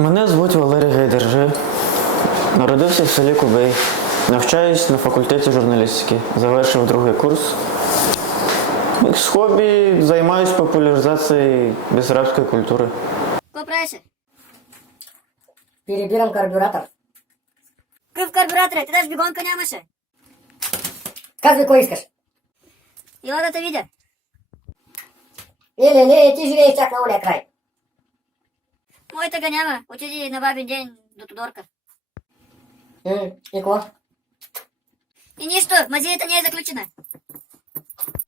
Мене звуть Валерій Гайдержи. Народився в селі Кубей. Навчаюсь на факультеті журналістики. Завершив другий курс. З хобі займаюся популяризацією бессарабської культури. Копрайся. Перебирам карбюратор. Кыв карбюраторы, ты даже бегонка не амышы. Казвай кой искаш. И вот это видя. Или не, ти живееш чак на ония край. Мой-то гоняма, учили на бабин день до Тудорка. М, И ко? И ничто, мазея-то не заключена.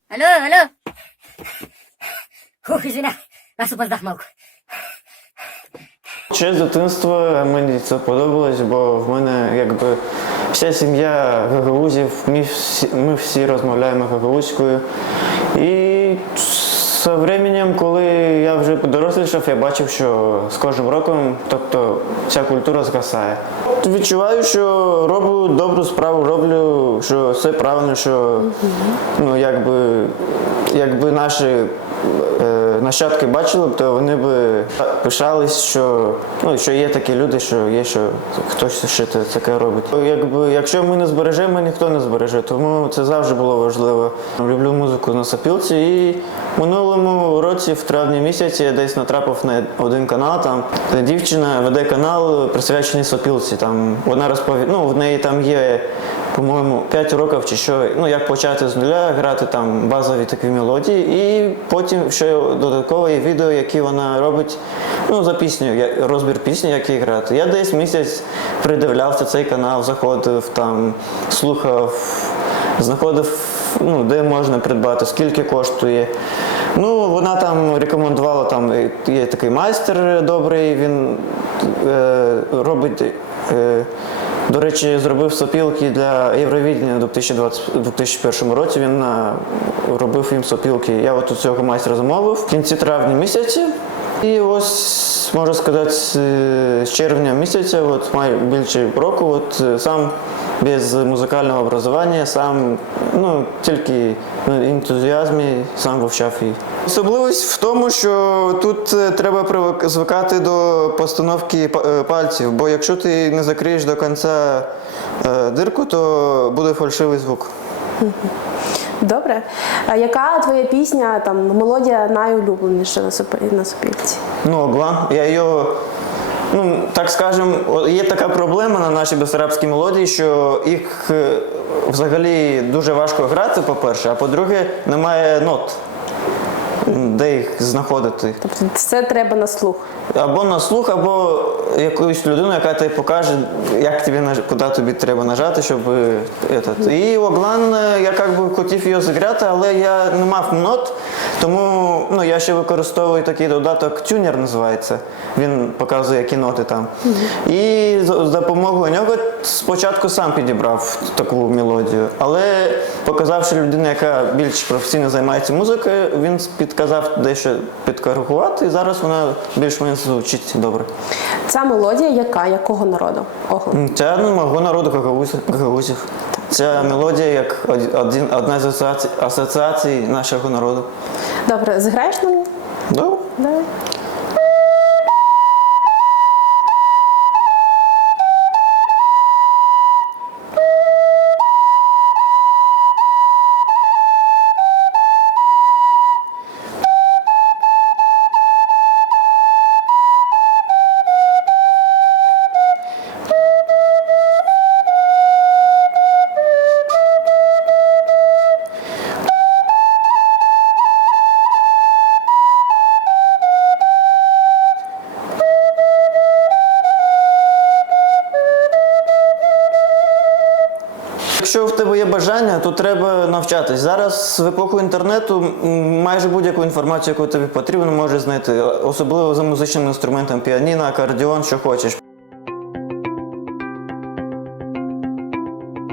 Алло, алло. Фух, извиня, аз опоздах малко. Ще з дитинства мені це подобалось, бо в мене якби вся сім'я гагаузів, ми всі, ми всі розмовляємо гагаузькою. І з временем, коли я вже подорослішав, я бачив, що з кожним роком, тобто ця культура згасає. Відчуваю, що роблю добру справу, роблю, що все правильно, що ну, якби, якби наші е, нащадки бачили б, то вони б пишались, що, ну, що є такі люди, що є, що хтось ще таке робить. Якби, якщо ми не збережемо, ніхто не збереже, тому це завжди було важливо. Люблю музику на сопілці і минулому році, в травні місяці, я десь натрапив на один канал. Там дівчина веде канал присвячений сопілці. Там вона розповідає, ну, в неї там є по-моєму, 5 років чи що, ну як почати з нуля, грати там базові такі мелодії, і потім ще додатково є відео, які вона робить ну, за пісню, розбір пісні, як її грати. Я десь місяць придивлявся цей канал, заходив там, слухав, знаходив, ну, де можна придбати, скільки коштує. Ну, вона там рекомендувала, там є такий майстер добрий, він е, робить. Е, до речі, зробив сопілки для Євровідення у 2020 2001 році. Він е, робив їм сопілки. Я от у цього майстра замовив в кінці травня місяці. І ось можу сказати, з е, червня місяця, от маю більше року, от е, сам без музикального образування, сам ну тільки на ентузіазмі сам вивчав її. Особливість в тому, що тут е, треба звикати до постановки пальців, бо якщо ти не закриєш до кінця дирку, то буде фальшивий звук. Добре. А яка твоя пісня, там мелодія найулюбленіша на супільці? Ну, огла. я її, ну так скажем, є така проблема на нашій безарабській мелодії, що їх е, взагалі дуже важко грати, по-перше, а по-друге, немає нот, де їх знаходити. Тобто це треба на слух. Або на слух, або якусь людину, яка тобі покаже, як тобі куди тобі треба нажати, щоб е, этот. І Оглан, е, я як би хотів її зіграти, але я не мав нот, тому ну, я ще використовую такий додаток тюнер називається. Він показує, які ноти там. І з з допомогою нього спочатку сам підібрав таку мелодію, але показавши людину, яка більш професійно займається музикою, він підказав дещо підкоригувати, і зараз вона більш-менш звучить добре. Ця мелодія яка? Якого народу? Це ну, мого народу гагаузів. Ця мелодія як один, одна з асоціацій, асоціацій нашого народу. Добре, зіграєш нам? Добре. Давай. Якщо в тебе є бажання, то треба навчатись. Зараз в епоху інтернету майже будь-яку інформацію, яку тобі потрібно, можеш знайти, особливо за музичним інструментом, піаніно, акордіон, що хочеш.